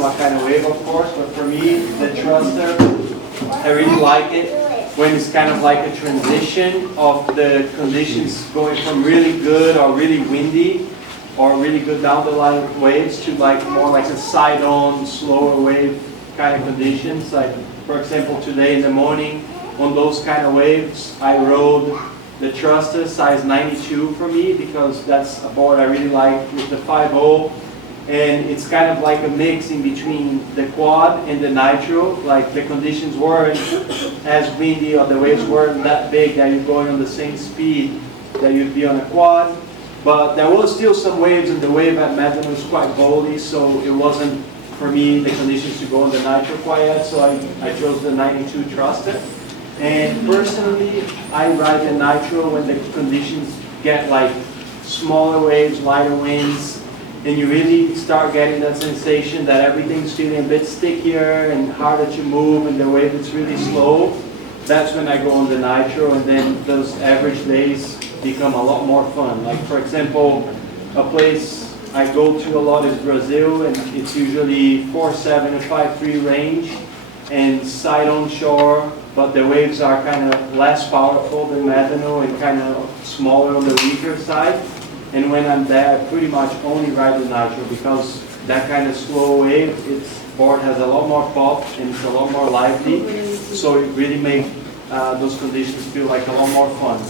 on what kind of wave, of course, but for me, the thruster, I really like it when it's kind of like a transition of the conditions going from really good or really windy or really good down the line waves to like more like a side-on, slower wave kind of conditions. Like, for example, today in the morning, on those kind of waves, I rode the thruster size 92 for me because that's a board I really like with the 5.0, and it's kind of like a mix in between the quad and the nitro. Like the conditions weren't as windy or the waves weren't that big that you're going on the same speed that you'd be on a quad, but there was still some waves, and the wave at Medano was quite boldy, so it wasn't for me the conditions to go on the nitro quite yet, so I chose the 92 thruster. And personally, I ride the nitro when the conditions get like smaller waves, lighter winds, and you really start getting that sensation that everything's feeling a bit stickier and harder to move, and the wave is really slow. That's when I go on the nitro, and then those average days become a lot more fun. Like, for example, a place I go to a lot is Brazil, and it's usually 4.7 to 5.3 range and side on shore, but the waves are kind of less powerful than Medano and kind of smaller on the weaker side. And when I'm there, I pretty much only ride the nitro because that kind of slow wave, its board has a lot more pop and it's a lot more lively, so it really makes those conditions feel like a lot more fun.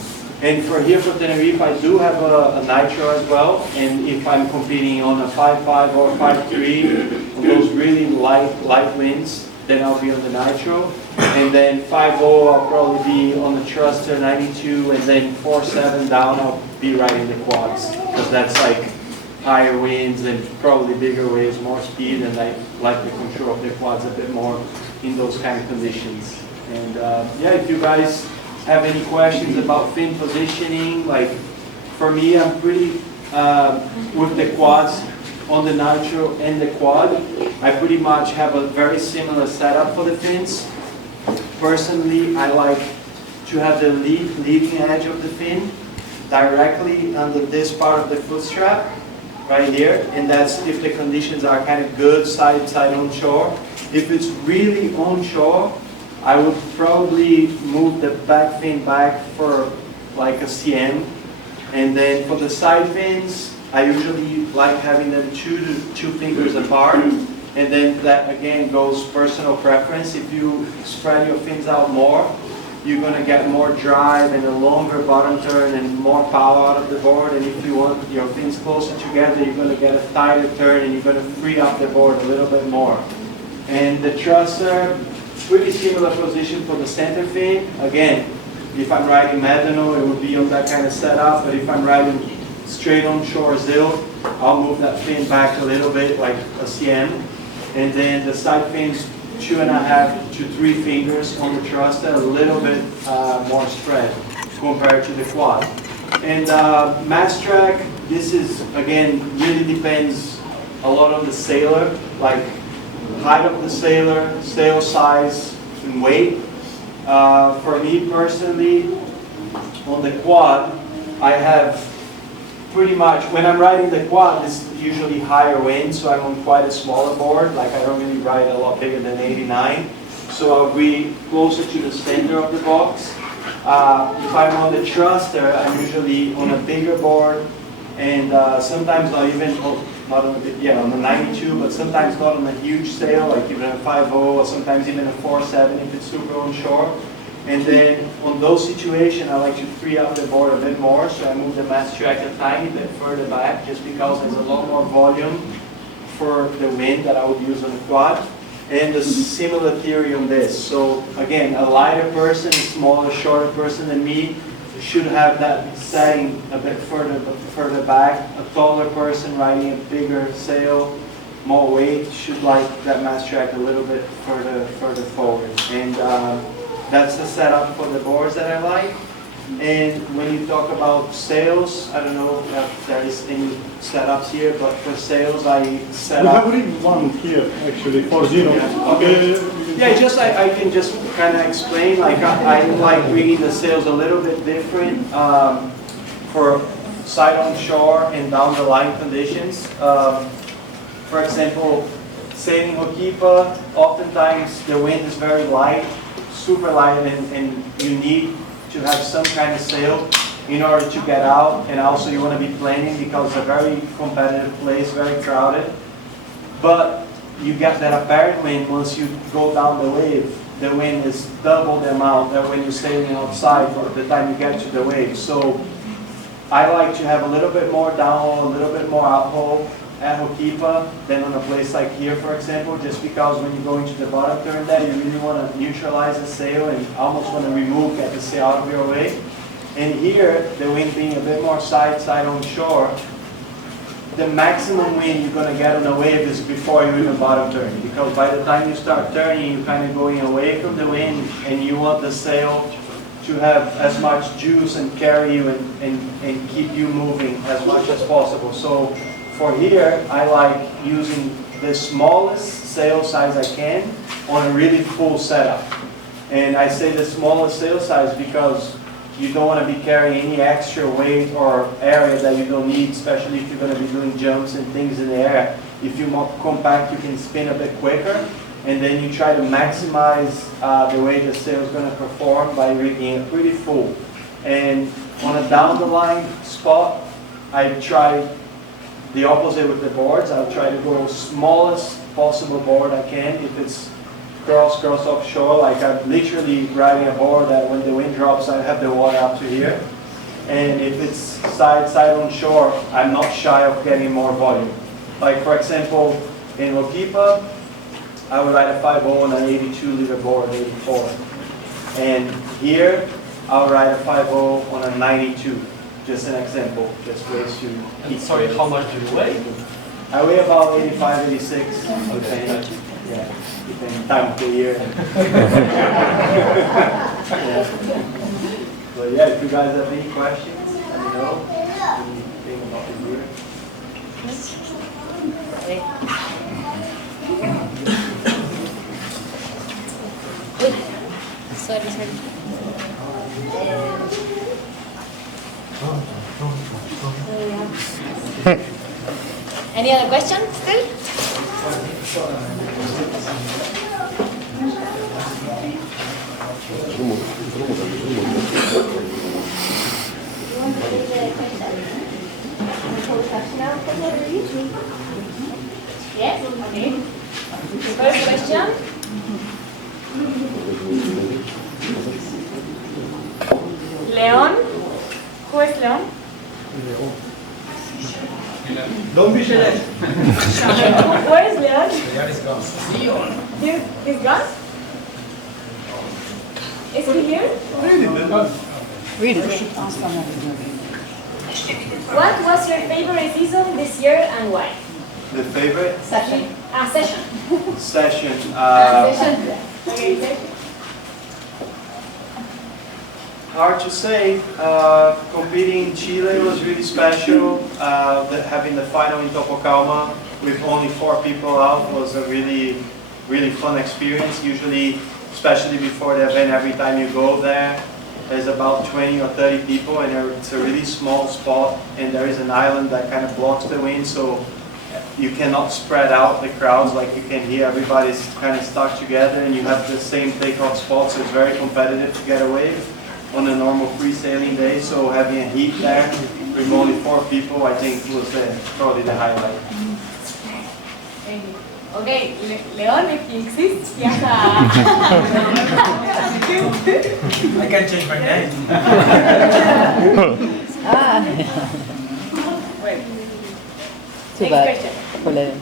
And for here for Tenerife, I do have a nitro as well, and if I'm competing on a 5.5 or 5.3, on those really light winds, then I'll be on the nitro. And then 5.0, I'll probably be on the thruster 92, and then 4.7 down, I'll be riding the quads, because that's like higher winds and probably bigger waves, more speed, and I like the control of the quads a bit more in those kind of conditions. And yeah, if you guys have any questions about fin positioning, like for me, I'm pretty with the quads on the nitro and the quad, I pretty much have a very similar setup for the fins. Personally, I like to have the leading edge of the fin directly under this part of the foot strap right here, and that's if the conditions are kind of good side on shore. If it's really on shore, I would probably move the back fin back for like a CM, and then for the side fins, I usually like having them two fingers apart, and then that again goes personal preference. If you spread your fins out more, you're going to get more drive and a longer bottom turn and more power out of the board, and if you want your fins closer together, you're going to get a tighter turn and you're going to free up the board a little bit more. And the thruster, pretty similar position for the center fin. Again, if I'm riding Medano, it would be on that kind of setup, but if I'm riding straight on shore Stil, I'll move that fin back a little bit like a CM. And then the side fins, 2.5 to 3 fingers on the thruster, a little bit more spread compared to the quad. And mass track, this is, again, really depends a lot on the sailor, like height of the sailor, sail size, and weight. For me personally, on the quad, I have pretty much, when I'm riding the quad, it's usually higher wind, so I'm on quite a smaller board. Like I don't really ride a lot bigger than 89. So I'll be closer to the center of the box. If I'm on the thruster, I'm usually on a bigger board, and sometimes I'll even, not on the, on the 92, but sometimes not on a huge sail, like even a 5.0, or sometimes even a 4.7 if it's super on shore. And then on those situations, I like to free up the board a bit more, so I move the mass track a tiny bit further back, just because there's a lot more volume for the wind that I would use on the quad. And a similar theory on this. So again, a lighter person, a smaller, shorter person than me should have that setting a bit further back. A taller person riding a bigger sail, more weight, should like that mass track a little bit further forward. And that's the setup for the boards that I like. And when you talk about sails, I don't know if there is any setups here, but for sails I set up. We have really one here actually for zero. Yeah, okay. Yeah, just I can just kind of explain. Like I like rigging the sails a little bit different for side on shore and down the line conditions. For example, sailing Hokipa, oftentimes the wind is very light, super light, and you need to have some kind of sail in order to get out, and also you want to be planning because it's a very competitive place, very crowded. But you get that apparent wind once you go down the wave. The wind is double the amount that when you're sailing outside or the time you get to the wave. So I like to have a little bit more downhole, a little bit more outhole at Hokipa than on a place like here, for example, just because when you go into the bottom turn there, you really want to neutralize the sail and almost want to get the sail out of your way. And here, the wind being a bit more side on shore, the maximum wind you're going to get on a wave is before you even bottom turn, because by the time you start turning, you're kind of going away from the wind, and you want the sail to have as much juice and carry you and keep you moving as much as possible. So for here, I like using the smallest sail size I can on a really full setup. And I say the smallest sail size because you don't want to be carrying any extra weight or area that you don't need, especially if you're going to be doing jumps and things in the air. If you're more compact, you can spin a bit quicker, and then you try to maximize the way the sail is going to perform by rigging it pretty full. And on a down the line spot, I try the opposite with the boards. I'll try to go smallest possible board I can. If it's cross offshore, like I'm literally riding a board that when the wind drops, I have the water up to here. And if it's side on shore, I'm not shy of getting more volume. Like for example, in Hokipa, I would ride a 5.0 on an 82-liter board, 84. And here, I'll ride a 5.0 on a 92. Just an example, just ways to keep. Sorry, how much do you weigh? I weigh about 85, 86. Okay. Yeah, depending time of the year. Yeah. But yeah, if you guys have any questions, let me know. Anything about the gear. Sorry. Any other questions still? Yes? Okay. First question. Leon. Who is Leon? Don't be shy. Where is Leon? Leon is gone. He's gone? Is he here? What was your favorite season this year and why? The favorite Session. Session. session. Session. Okay. Hard to say. Competing in Chile was really special. Having the final in Topocalma with only 4 people out was a really fun experience. Usually, especially before the event, every time you go there, there's about 20 or 30 people, and it's a really small spot, and there is an island that kind of blocks the wind, so you cannot spread out the crowds like you can here. Everybody's kind of stuck together, and you have the same takeoff spot, so it's very competitive to get away on a normal free sailing day. So having a heat there with only 4 people, I think was probably the highlight. Thank you. Okay, Leon, if you exist, yes. I can change my name. Wait. Too Next bad. question. For Leon.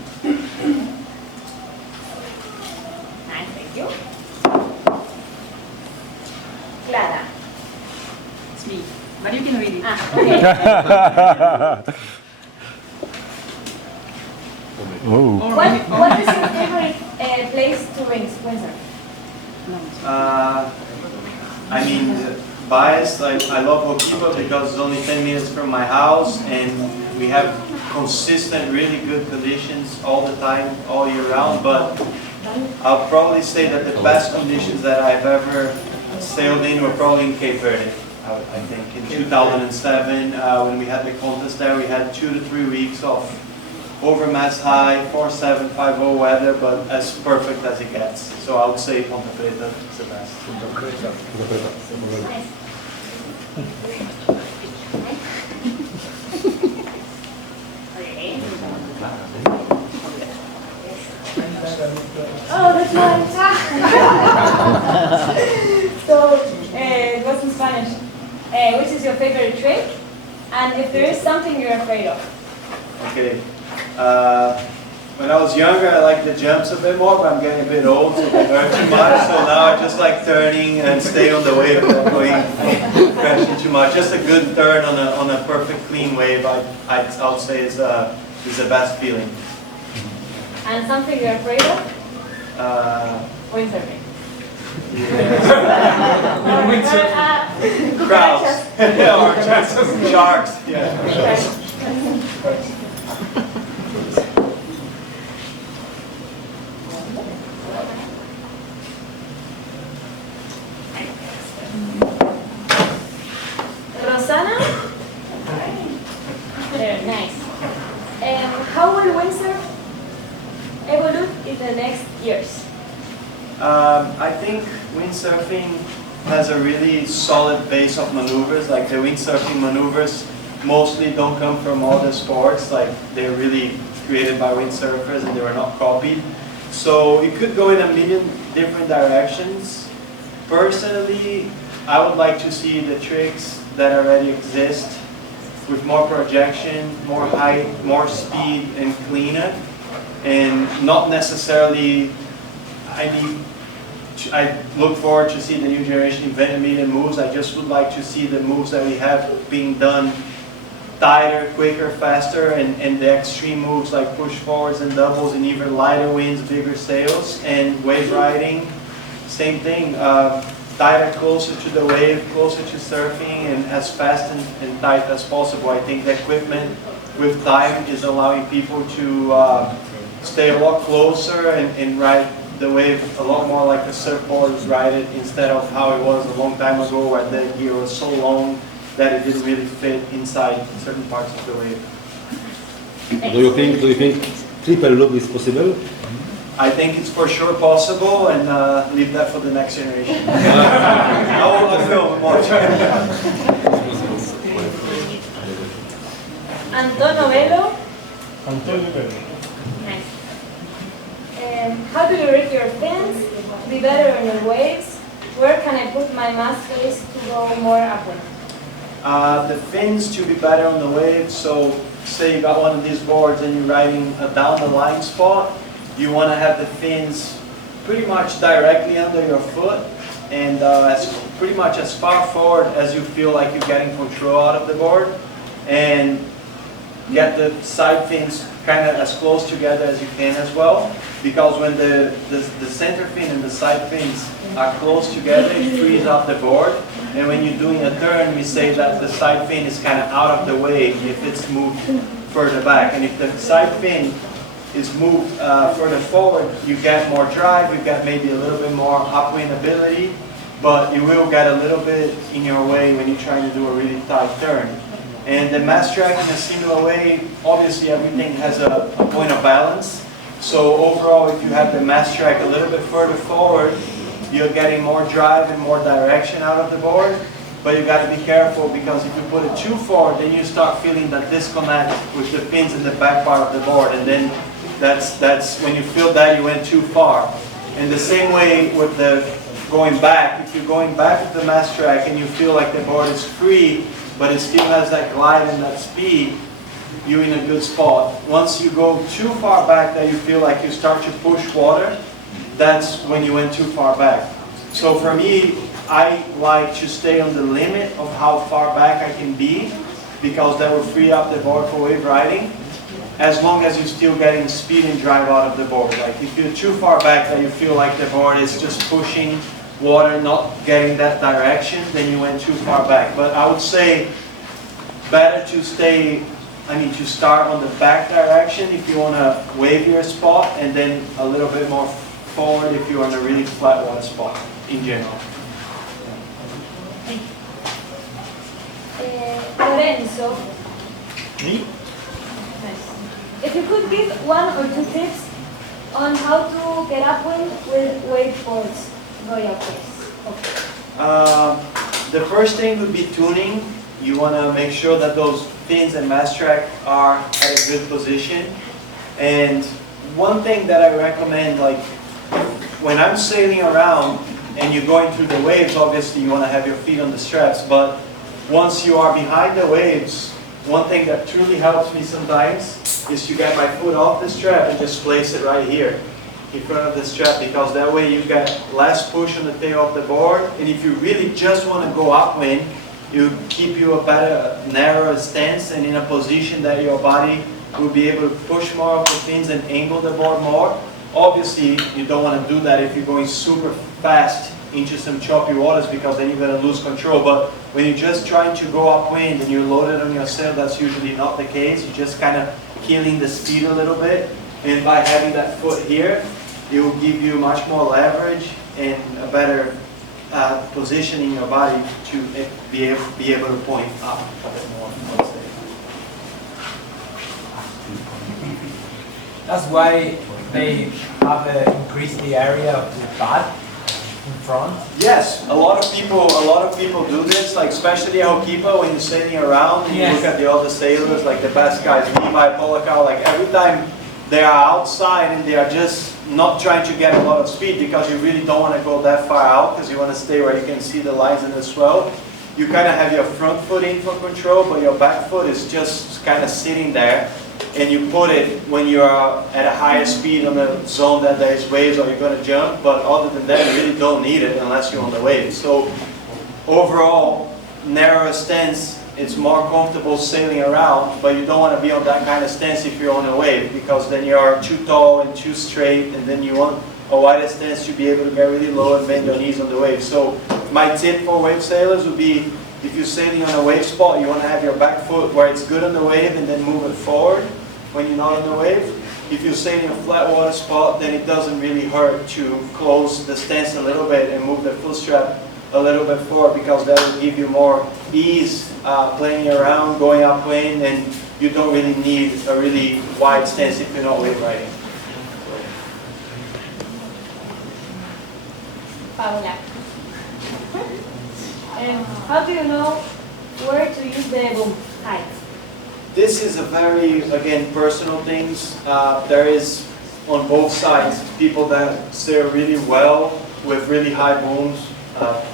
Nice, thank you. Clara. It's me. But you can read it. Okay. Oh. What is your favorite place to windsurf? I mean, biased, I love Hokipa because it's only 10 minutes from my house, and we have consistent, really good conditions all the time, all year round. But I'll probably say that the best conditions that I've ever sailed in were probably in Cape Verde. I think in 2007, when we had the contest there, we had 2 to 3 weeks of over mast high, 4750 weather, but as perfect as it gets. So I would say Ponta Preta is the best. Oh, that's nice. So, it was in Spanish. Which is your favorite trick? And if there is something you're afraid of? Okay. When I was younger, I liked the jumps a bit more, but I'm getting a bit old, so they hurt too much. So now I just like turning and stay on the wave without going crashing too much. Just a good turn on a perfect clean wave, I would say is the best feeling. And something you're afraid of? Windsurfing. Crowds. Yeah, or sharks. Yeah. Rosana? Very nice. How will windsurf evolve in the next years? I think windsurfing has a really solid base of maneuvers. Like the windsurfing maneuvers mostly don't come from other sports. Like they're really created by windsurfers and they were not copied. So it could go in a million different directions. Personally, I would like to see the tricks that already exist with more projection, more height, more speed, and cleaner. And not necessarily, I look forward to see the new generation invent a million moves. I just would like to see the moves that we have being done tighter, quicker, faster, and the extreme moves like push forwards and doubles and even lighter winds, bigger sails, and wave riding, same thing. Tighter, closer to the wave, closer to surfing, and as fast and tight as possible. I think the equipment with time is allowing people to stay a lot closer and ride the wave a lot more like the surfboards ride it, instead of how it was a long time ago where the gear was so long that it didn't really fit inside certain parts of the wave. Do you think triple loop is possible? I think it's for sure possible, and leave that for the next generation. I will film and watch. Antonio Velo. Antonio Velo. Nice. How do you rig your fins to be better on the waves? Where can I put my mast face to go more upwind? The fins to be better on the waves. So say you got one of these boards and you're riding a down the line spot. You want to have the fins pretty much directly under your foot and pretty much as far forward as you feel like you're getting control out of the board, and get the side fins kind of as close together as you can as well, because when the center fin and the side fins are close together, it frees up the board, and when you're doing a turn, we say that the side fin is kind of out of the way if it's moved further back, and if the side fin is moved further forward, you get more drive, you get maybe a little bit more upwind ability, but you will get a little bit in your way when you're trying to do a really tight turn. And the mast track in a similar way, obviously everything has a point of balance. So overall, if you have the mast track a little bit further forward, you're getting more drive and more direction out of the board. But you got to be careful, because if you put it too forward, then you start feeling that disconnect with the pins in the back part of the board, and then that's when you feel that you went too far. And the same way with the going back, if you're going back with the mast track and you feel like the board is free, but it still has that glide and that speed, you're in a good spot. Once you go too far back that you feel like you start to push water, that's when you went too far back. So for me, I like to stay on the limit of how far back I can be, because that will free up the board for wave riding, as long as you're still getting speed and drive out of the board. Like if you're too far back that you feel like the board is just pushing water, not getting that direction, then you went too far back. But I would say better to to start on the back direction if you want to wave your spot, and then a little bit more forward if you're on a really flat water spot in general. Lorenzo. Me? If you could give 1 or 2 tips on how to get upwind with wakeboards, Goya, please. The first thing would be tuning. You want to make sure that those fins and mast track are at a good position. And one thing that I recommend, like when I'm sailing around and you're going through the waves, obviously you want to have your feet on the straps, but once you are behind the waves, one thing that truly helps me sometimes is to get my foot off the strap and just place it right here in front of the strap, because that way you get less push on the tail of the board, and if you really just want to go upwind, you keep you a better, narrower stance and in a position that your body will be able to push more of the fins and angle the board more. Obviously, you don't want to do that if you're going super fast into some choppy waters, because then you're going to lose control. But when you're just trying to go upwind and you're loaded on your sail, that's usually not the case. You're just kind of killing the speed a little bit. And by having that foot here, it will give you much more leverage and a better position in your body to be able to point up a bit more. That's why they have increased the area of the pad in front. Yes, a lot of people do this, like especially Hokipa, when you're sailing around and you look at the other sailors, like the best guys, Levi, Polakau, like every time they are outside and they are just not trying to get a lot of speed, because you really don't want to go that far out, because you want to stay where you can see the lines in the swell. You kind of have your front foot in for control, but your back foot is just kind of sitting there, and you put it when you are at a higher speed on the zone that there is waves or you're going to jump, but other than that you really don't need it unless you're on the wave. So overall, narrower stance, it's more comfortable sailing around, but you don't want to be on that kind of stance if you're on a wave, because then you are too tall and too straight, and then you want a wider stance to be able to get really low and bend your knees on the wave. So my tip for wave sailors would be, if you're sailing on a wave spot, you want to have your back foot where it's good on the wave and then move it forward when you're not on the wave. If you're sailing a flat water spot, then it doesn't really hurt to close the stance a little bit and move the foot strap a little bit forward, because that will give you more ease playing around, going upwind, and you don't really need a really wide stance if you're not wave riding. Paula. How do you know where to use the boom height? This is a very, again, personal things. There is, on both sides, people that sail really well with really high booms.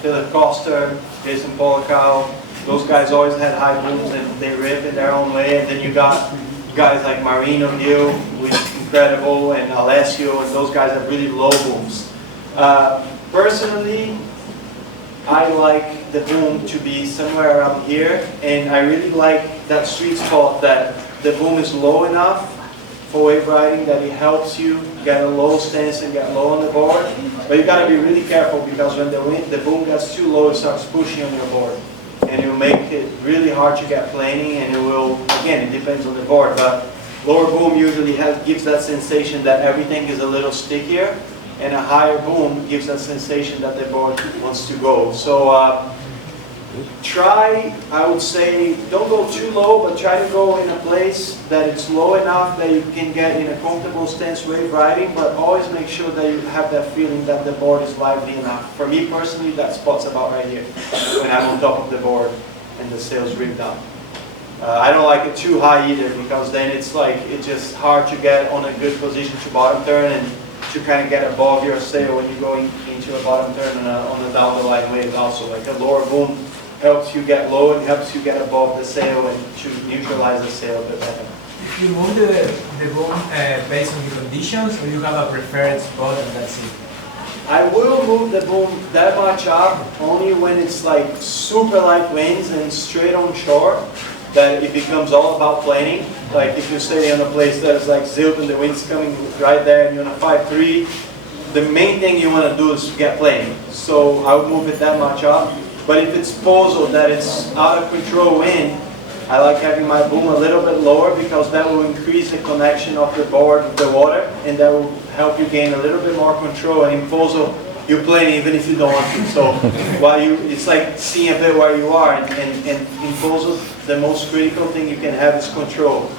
Philip Koster, Jason Polakau, those guys always had high booms and they rip in their own way. And then you got guys like Marino Hill, who is incredible, and Alessio, and those guys have really low booms. Personally, I like the boom to be somewhere around here, and I really like that sweet spot that the boom is low enough for wave riding that it helps you get a low stance and get low on the board. But you got to be really careful, because when the boom gets too low, it starts pushing on your board, and it will make it really hard to get planing, and it will, again, it depends on the board, but lower boom usually gives that sensation that everything is a little stickier, and a higher boom gives that sensation that the board wants to go. So I would say, don't go too low, but try to go in a place that it's low enough that you can get in a comfortable stance wave riding, but always make sure that you have that feeling that the board is lively enough. For me personally, that spot's about right here, when I'm on top of the board and the sail's rigged up. I don't like it too high either, because then it's just hard to get on a good position to bottom turn, and to kind of get above your sail when you're going into a bottom turn on a down the line wave also. Like a lower boom helps you get low and helps you get above the sail and to neutralize the sail a bit better. If you move the boom based on the conditions, or you have a preferred spot and that's it? I will move the boom that much up only when it's like super light winds and straight on shore, that it becomes all about planing. Like if you're sailing on a place that is like zilt and the wind's coming right there and you're on a 5-3, the main thing you want to do is get planing. So I would move it that much up. But if it's posal, that it's out of control wind, I like having my boom a little bit lower, because that will increase the connection of the board with the water, and that will help you gain a little bit more control. And in posal, you're playing even if you don't want to. So it's like seeing a bit where you are. And in posal, the most critical thing you can have is control.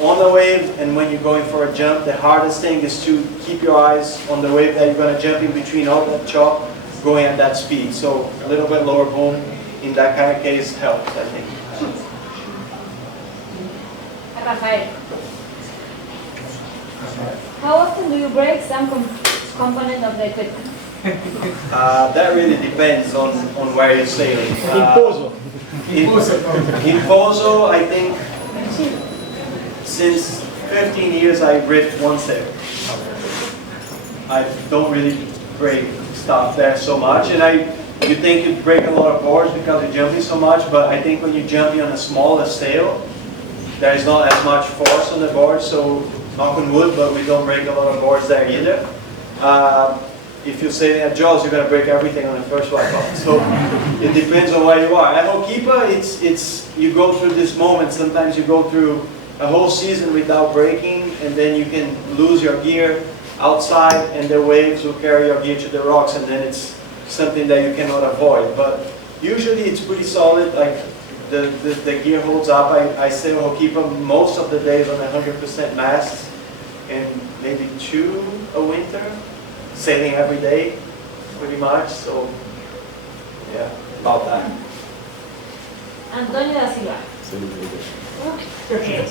on the wave and when you're going for a jump, the hardest thing is to keep your eyes on the wave that you're going to jump in between all that chalk going at that speed. So a little bit lower boom in that kind of case helps, I think. Rafael, how often do you break some component of the equipment? That really depends on where you're sailing. In Pozo, I think since 15 years I ripped one sail. I don't really break stuff there so much, and you think you break a lot of boards because you're jumping so much, but I think when you're jumping on a smaller sail, there is not as much force on the board, so knock on wood, but we don't break a lot of boards there either. If you're sailing at Jaws, you're going to break everything on the first wipe out. So it depends on where you are. At Hokipa, you go through this moment. Sometimes you go through a whole season without breaking, and then you can lose your gear outside, and the waves will carry your gear to the rocks, and then it's something that you cannot avoid. But usually it's pretty solid. Like the gear holds up. I sail Hokipa most of the days on 100% mast, and maybe 2 a winter. Sailing every day, pretty much, so yeah, about that. Antonio da Silva. Okay.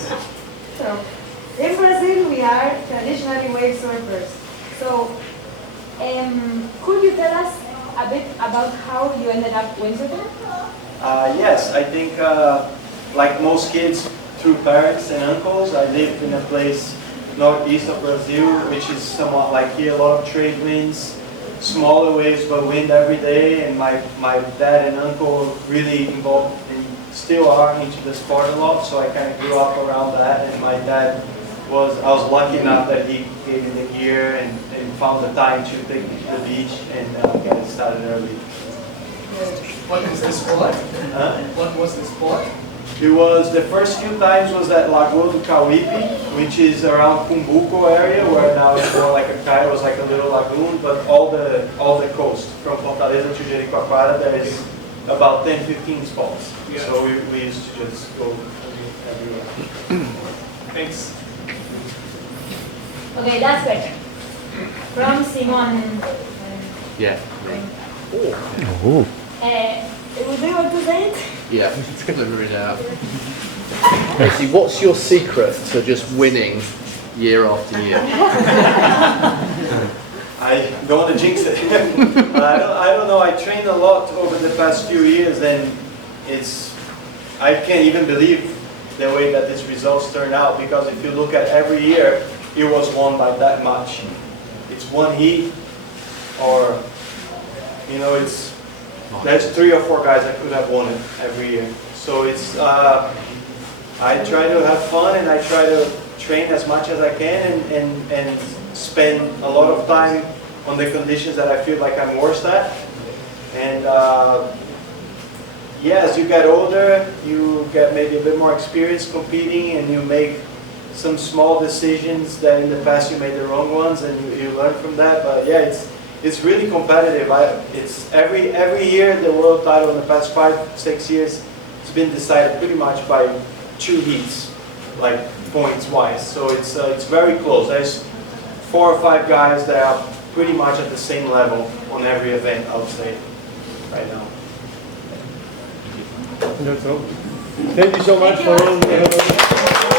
So, in Brazil we are traditionally wave surfers. So, could you tell us a bit about how you ended up windsurfing? Yes, I think like most kids, through parents and uncles, I lived in a place northeast of Brazil, which is somewhat like here, a lot of trade winds, smaller waves but wind every day, and my dad and uncle really involved and still are into the sport a lot, so I kind of grew up around that, and my dad I was lucky enough that he gave me the gear and found the time to take me to the beach and get it started early. What was the sport? Huh? What was the sport? It was, the first few times was at Lagoa do Cauípe, which is around Cumbuco area, where now it's more like a kayak, it was like a little lagoon, but all the coast, from Fortaleza to Jericoacoara, there is about 10-15 spots. Yeah. So we used to just go everywhere. Thanks. Okay, last question. From Simon. Yeah. Oh. Would you want to say it? Yeah. Figure it out. Basically, what's your secret to just winning year after year? I don't want to jinx it. I don't know. I trained a lot over the past few years, and I can't even believe the way that these results turn out, because if you look at every year, it was won by that much. It's one heat, or there's 3 or 4 guys that could have won it every year. So it's I try to have fun, and I try to train as much as I can, and spend a lot of time on the conditions that I feel like I'm worst at. And yeah, as you get older, you get maybe a bit more experience competing, and you make some small decisions that in the past you made the wrong ones, and you learn from that. But yeah, it's really competitive. It's every year the world title in the past 5-6 years has been decided pretty much by 2 heats, like points wise. So it's very close. There's 4 or 5 guys that are pretty much at the same level on every event, I would say, right now. That's all. Thank you so much for all.